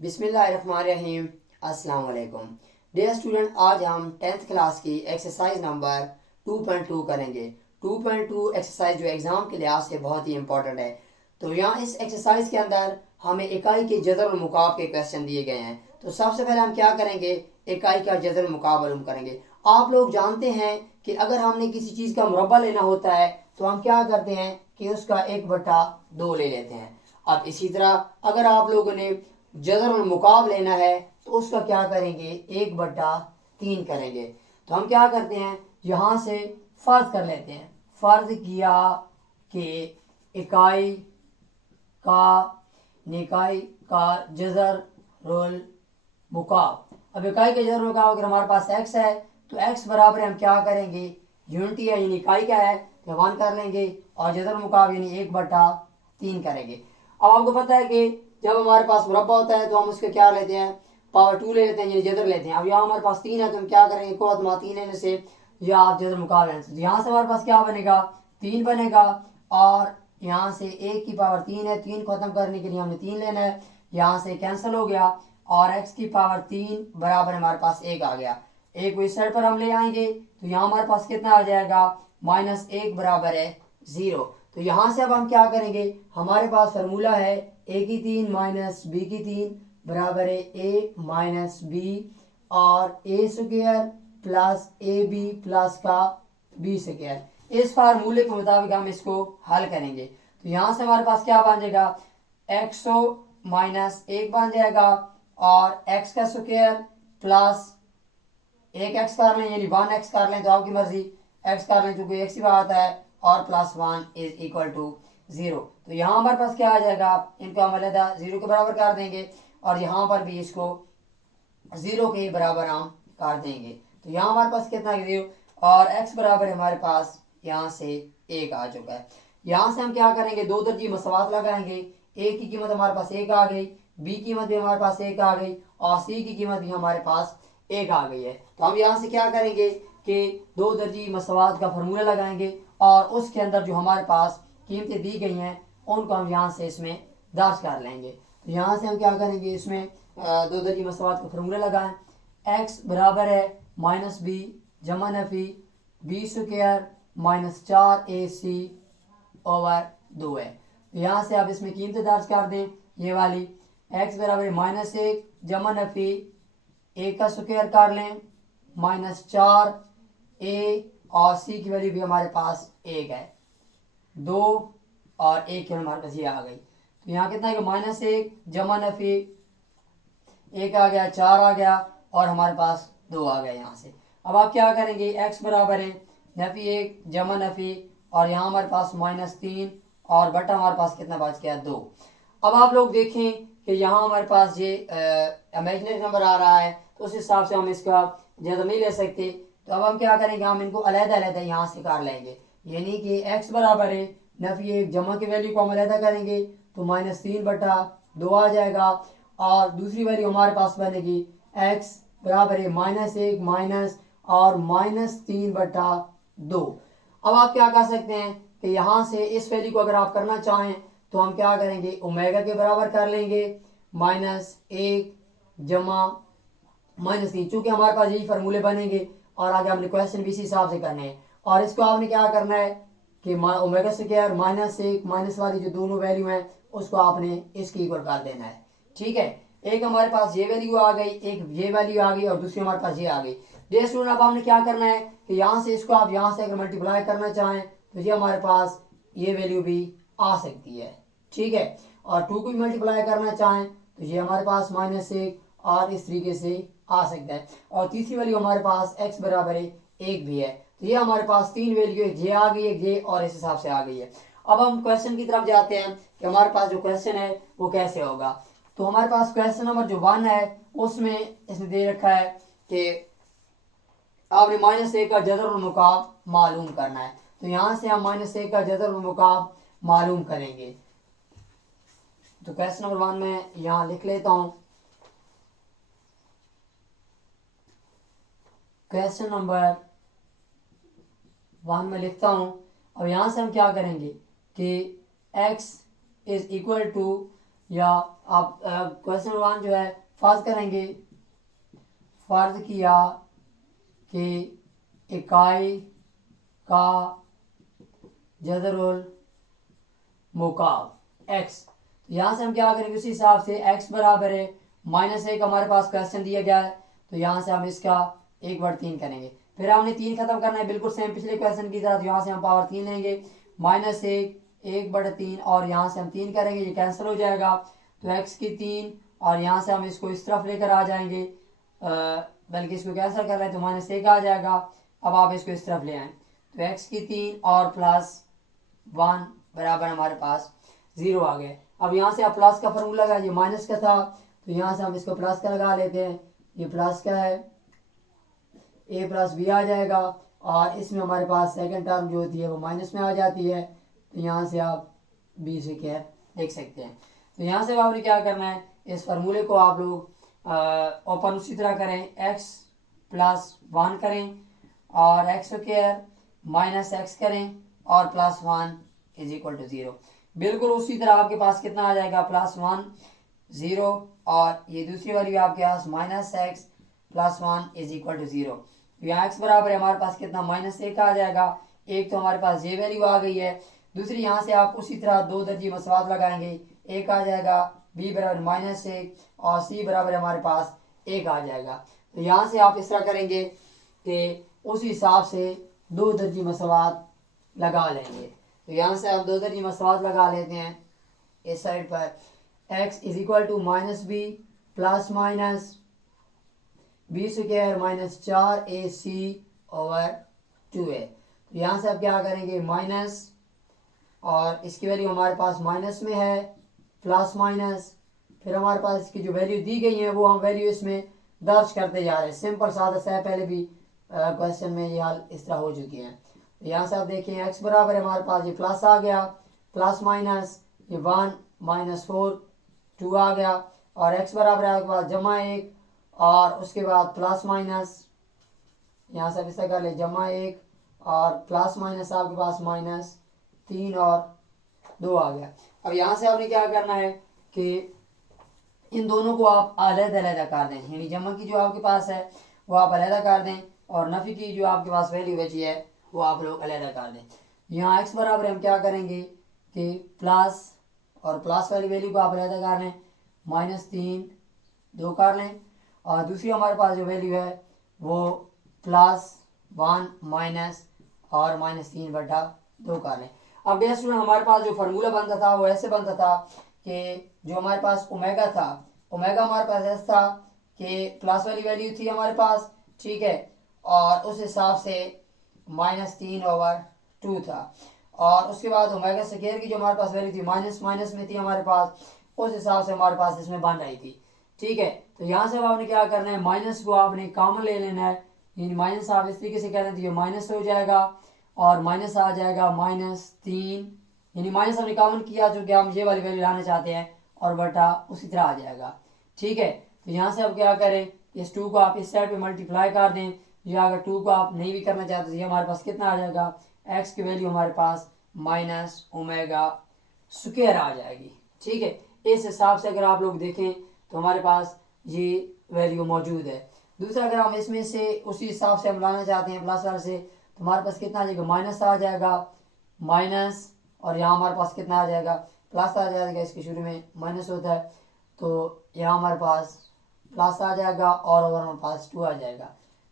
बिस्मिल्लाहिर्रहमानिर्रहीम। अस्सलाम वालेकुम डियर स्टूडेंट, आज हम 10th क्लास की एक्सरसाइज नंबर 2.2 करेंगे। 2.2 एक्सरसाइज जो एग्ज़ाम के लिहाज से बहुत ही इंपॉर्टेंट है। तो यहाँ इस एक्सरसाइज के अंदर हमें इकाई के जदर और मुकाब के क्वेश्चन दिए गए हैं। तो सबसे पहले हम क्या करेंगे, इकाई का जदर और मुकाब मालूम करेंगे। आप लोग जानते हैं कि अगर हमने किसी चीज़ का मुरब्बा लेना होता है तो हम क्या करते हैं कि उसका 1/2 ले लेते हैं। अब इसी तरह अगर आप लोगों ने जदर और मुकाब लेना है तो उसका क्या करेंगे, 1/3 करेंगे। तो हम क्या करते हैं, यहाँ से फर्ज कर लेते हैं। फर्ज किया कि इकाई का निकाई का जदर रोल मुकाब। अब इकाई का जदर मुकाब अगर हमारे पास x है तो x बराबर हम क्या करेंगे, यूनिटी है यानी इकाई क्या है तो 1 कर लेंगे और जदर मुकाब यानी 1/3 करेंगे। अब आपको पता है कि जब हमारे पास मुरब्बा होता है तो हम उसके क्या लेते हैं, पावर 2 ले लेते हैं यानी जदर लेते हैं। अब यहाँ हमारे पास 3 है तो हम क्या करेंगे, को अदमा 3 लेने से या आप जदर मुकाब लेने से यहाँ से हमारे पास क्या बनेगा, 3 बनेगा। और यहाँ से 1 की पावर 3 है, 3 खत्म करने के लिए हमने 3 लेना है, यहाँ से कैंसिल हो गया और x की पावर 3 बराबर हमारे पास 1 आ गया। एक को इस साइड पर हम ले आएंगे तो यहाँ हमारे पास कितना आ जाएगा, -1 बराबर है 0। तो यहाँ से अब हम क्या करेंगे, हमारे पास फार्मूला है a की 3 माइनस b की 3 बराबर है a माइनस बी और a square plus a b plus का b स्क्वायर। इस फार्मूले के मुताबिक हम इसको हल करेंगे। तो यहाँ से हमारे पास क्या बन जाएगा, एक्सो माइनस 1 बन जाएगा और x का स्क्वायर प्लस एक x कर लें यानी 1x कर लें तो आपकी मर्जी, x कर लें क्योंकि x ही बात है और +1 इज इक्वल टू 0। तो यहाँ हमारे पास क्या आ जाएगा, इनको हम अलग 0 के बराबर कर देंगे और यहाँ पर भी इसको 0 के बराबर हम कर देंगे। तो यहाँ हमारे पास कितना है 0 और x बराबर हमारे पास यहाँ से 1 आ चुका है। यहाँ से हम क्या करेंगे, दो दर्जी मसवात लगाएंगे। a की कीमत हमारे पास 1 आ गई, b की कीमत भी हमारे पास 1 आ गई और c की कीमत भी हमारे पास 1 आ गई है। तो हम यहाँ से क्या करेंगे कि दो दर्जी मसवात का फार्मूला लगाएंगे और उसके अंदर जो हमारे पास कीमतें दी गई हैं उनको हम यहाँ से इसमें दर्ज कर लेंगे। तो यहाँ से हम क्या करेंगे, इसमें दो दर्जी मसवात का फार्मूला लगाएं। x बराबर है -b जमा Nafi b square -4ac over 2 है। तो यहाँ से आप इसमें कीमतें दर्ज कर दें, ये वाली x बराबर है -1 जमा नफी a का स्क्वायर कर लें -4a और c की वैल्यू भी हमारे पास 1 है, 2 और 1 हमारे पास ये आ गई। तो यहाँ कितना है, -1 जमा नफी 1 आ गया, 4 आ गया और हमारे पास 2 आ गया यहाँ से। अब आप क्या करेंगे, x बराबर है नफी 1 जमा नफी और यहाँ हमारे पास -3 और बटा हमारे पास कितना बच गया 2। अब आप लोग देखें कि यहाँ हमारे पास ये इमेजिनरी नंबर आ रहा है तो उस हिसाब से हम इसका ज़्यादा नहीं ले सकते। तो अब हम क्या करेंगे, हम इनको अलग-अलग यहाँ से कर लेंगे यानी कि x बराबर है नफी 1 जमा की वैल्यू को हम अलग करेंगे तो -3/2 आ जाएगा और दूसरी वैल्यू हमारे पास बनेगी x बराबर है -1 माइनस और -3/2। अब आप क्या कर सकते हैं कि यहाँ से इस वैल्यू को अगर आप करना चाहें तो हम क्या करेंगे, ओमेगा के बराबर कर लेंगे -1 जमा -3, चूँकि हमारे पास यही फार्मूले बनेंगे और आगे हमने क्वेश्चन भी इसी हिसाब से करने हैं। और इसको आपने क्या करना है कि ओमेगा स्क्वायर -1 माइनस वाली जो दोनों वैल्यू हैं उसको आपने इसके इक्वल कर देना है। ठीक है, एक हमारे पास ये वैल्यू आ गई, एक ये वैल्यू आ गई और दूसरी हमारे पास ये आ गई। डियर स्टूडेंट, अब हमने क्या करना है कि यहाँ से इसको आप यहाँ से अगर मल्टीप्लाई करना चाहें तो ये हमारे पास ये वैल्यू भी आ सकती है। ठीक है, और 2 को भी मल्टीप्लाई करना चाहें तो ये हमारे पास -1 और इस तरीके से आ सकता है। और तीसरी वैल्यू हमारे पास x बराबर है 1 भी है। तो ये हमारे पास 3 वैल्यू, एक ये आ गई, एक ये और इस हिसाब से आ गई है। अब हम क्वेश्चन की तरफ जाते हैं कि हमारे पास जो क्वेश्चन है वो कैसे होगा। तो हमारे पास क्वेश्चन नंबर जो 1 है उसमें इसने दे रखा है कि आपने -1 का जदर और मुकाब मालूम करना है। तो यहाँ से हम -1 का जदर और मुकाब मालूम करेंगे। तो क्वेश्चन नंबर 1 में यहाँ लिख लेता हूँ, क्वेश्चन नंबर 1 में लिखता हूँ। अब यहाँ से हम क्या करेंगे कि x इज इक्वल टू या आप क्वेश्चन 1 जो है फर्ज करेंगे, फर्ज किया कि इकाई का जदरुल मुकाब एक्स। तो यहाँ से हम क्या करेंगे, उसी हिसाब से x बराबर है -1 हमारे पास क्वेश्चन दिया गया है, तो यहाँ से हम इसका 1/3 करेंगे। फिर हमने 3 खत्म करना है, बिल्कुल सेम पिछले क्वेश्चन की तरह। तो यहाँ से हम पावर 3 लेंगे, -1 1/3 और यहाँ से हम 3 करेंगे, ये कैंसिल हो जाएगा। तो x की 3 और यहाँ से हम इसको इस तरफ लेकर आ जाएंगे, बल्कि इसको कैंसिल कर रहे हैं तो -1 आ जाएगा। अब आप इसको इस तरफ ले आए तो x की 3 और +1 बराबर हमारे पास 0 आ गए। अब यहाँ से आप प्लस का फॉर्मूला लगा, ये माइनस का था तो यहाँ से हम इसको प्लस का लगा लेते हैं। ये प्लस का है, a + b आ जाएगा और इसमें हमारे पास सेकंड टर्म जो होती है वो माइनस में आ जाती है, तो यहाँ से आप b से क्या लिख सकते हैं। तो यहाँ से आपने क्या करना है, इस फार्मूले को आप लोग ओपन उसी तरह करें, x + 1 करें और x² - x करें और +1 = 0। बिल्कुल उसी तरह आपके पास कितना आ जाएगा, +1 0 और ये दूसरी वाली आपके पास -x +1 = 0। यहाँ x बराबर है हमारे पास कितना, -1 आ जाएगा। एक तो हमारे पास ये वैल्यू आ गई है, दूसरी यहाँ से आप उसी तरह 2 दर्जी मसवात लगाएंगे, 1 आ जाएगा, b बराबर -1 और c बराबर हमारे पास 1 आ जाएगा। तो यहाँ से आप इस तरह करेंगे कि उस हिसाब से 2 दर्जी मसवात लगा लेंगे। तो यहाँ से आप 2 दर्जी मसवात लगा लेते हैं इस साइड पर, x = -b + -b² - 4ac/2a। तो यहाँ से आप क्या करेंगे, माइनस और इसकी वैल्यू हमारे पास माइनस में है, प्लस माइनस, फिर हमारे पास इसकी जो वैल्यू दी गई है वो हम वैल्यू इसमें दर्ज करते जा रहे हैं। सिंपल सादा सा है, पहले भी क्वेश्चन में ये हाल इस तरह हो चुकी है। तो यहाँ से आप देखिए x बराबर है हमारे पास, ये प्लस आ गया, प्लस माइनस ये 1 - 4 2 आ गया और x बराबर है आपके पास +1 और उसके बाद प्लस माइनस, यहाँ से इस तरह कर ले, +1 और प्लस माइनस आपके पास -3 और 2 आ गया। अब यहाँ से आपने क्या करना है कि इन दोनों को आप अलग-अलग कर दें, यानी जमा की जो आपके पास है वो आप अलग कर दें और नफ़ी की जो आपके पास वैल्यू बची है वो आप लोग अलग कर दें। यहाँ x बराबर हम क्या करेंगे कि प्लस और प्लस वाली वैल्यू को आप अलग कर लें, -3 2 कर लें और दूसरी हमारे पास जो वैल्यू है वो +1 माइनस और -3/2 कर लें। अब डियर स्टूडेंट, हमारे पास जो फार्मूला बनता था वो ऐसे बनता था कि जो हमारे पास ओमेगा था, ओमेगा हमारे पास ऐसा था कि प्लस वाली वैल्यू थी हमारे पास, ठीक है, और उस हिसाब से -3/2 था और उसके बाद ओमेगा स्क्वायर की जो हमारे पास वैल्यू थी माइनस माइनस में थी हमारे पास, उस हिसाब से हमारे पास इसमें बन रही थी, ठीक है। तो यहाँ से आपने क्या करना है, माइनस को आपने कॉमन ले लेना है, यानी माइनस आप इस तरीके से कह रहे हैं तो ये माइनस हो जाएगा और माइनस आ जाएगा -3, यानी माइनस हमने कॉमन किया जो कि हम ये वाली वैल्यू लाना चाहते हैं और बटा उसी तरह आ जाएगा, ठीक है। तो यहाँ से आप क्या करें, इस 2 को आप इस साइड पे मल्टीप्लाई कर दें, या अगर 2 को आप नहीं भी करना चाहते तो ये हमारे पास कितना आ जाएगा, x की वैल्यू हमारे पास -ओमेगा² आ जाएगी, ठीक है। इस हिसाब से अगर आप लोग देखें तो हमारे पास ये वैल्यू मौजूद है। दूसरा, अगर हम इसमें से उसी हिसाब से हम लाना चाहते हैं प्लस वाले से, तो हमारे पास कितना आ जाएगा, माइनस आ जाएगा, माइनस और यहाँ हमारे पास कितना आ जाएगा, प्लस आ जाएगा। इसके शुरू में माइनस होता है तो यहाँ हमारे पास प्लस आ जाएगा और ओवर हमारे पास 2 आ जाएगा।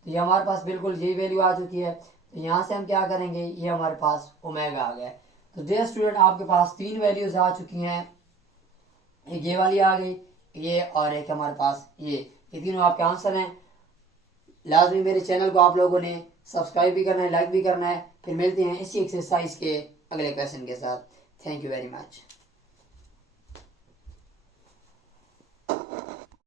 तो ये हमारे पास बिल्कुल यही वैल्यू आ चुकी है। तो यहाँ से हम क्या करेंगे, ये हमारे पास ओमेगा आ गया। तो डियर स्टूडेंट, आपके पास 3 वैल्यूज़ आ चुकी हैं, एक ये वाली आ गई, ये और एक हमारे पास ये तीनों आपके आंसर हैं। लाजमी मेरे चैनल को आप लोगों ने सब्सक्राइब भी करना है, लाइक भी करना है। फिर मिलते हैं इसी एक्सरसाइज के अगले क्वेश्चन के साथ। Thank you very much.